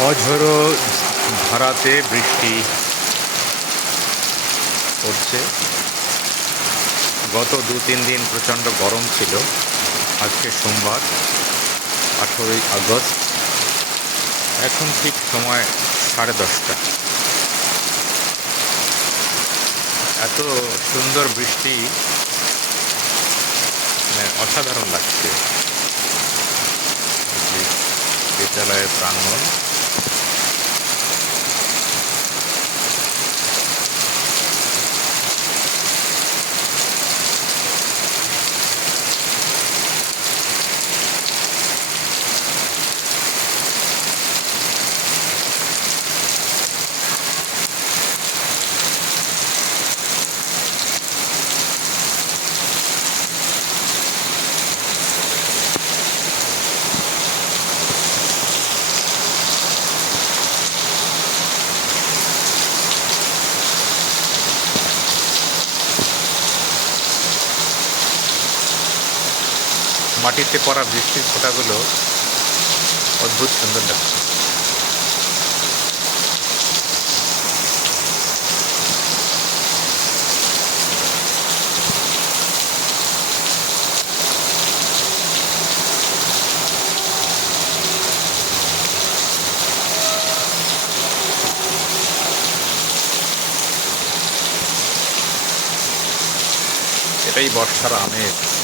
অঝোরো ধারাতে বৃষ্টি পড়ছে। গত দু তিন দিন প্রচণ্ড গরম ছিল। আজকে সোমবার, আঠেরোই আগস্ট। এখন ঠিক সময় সাড়ে দশটা। এত সুন্দর বৃষ্টি মানে অসাধারণ লাগছে। বিদ্যালয়ের প্রাঙ্গণ। মাটিতে পড়া বৃষ্টির ফোঁটাগুলো অদ্ভুত সুন্দর লাগছে। এটাই বর্ষার আমেজ।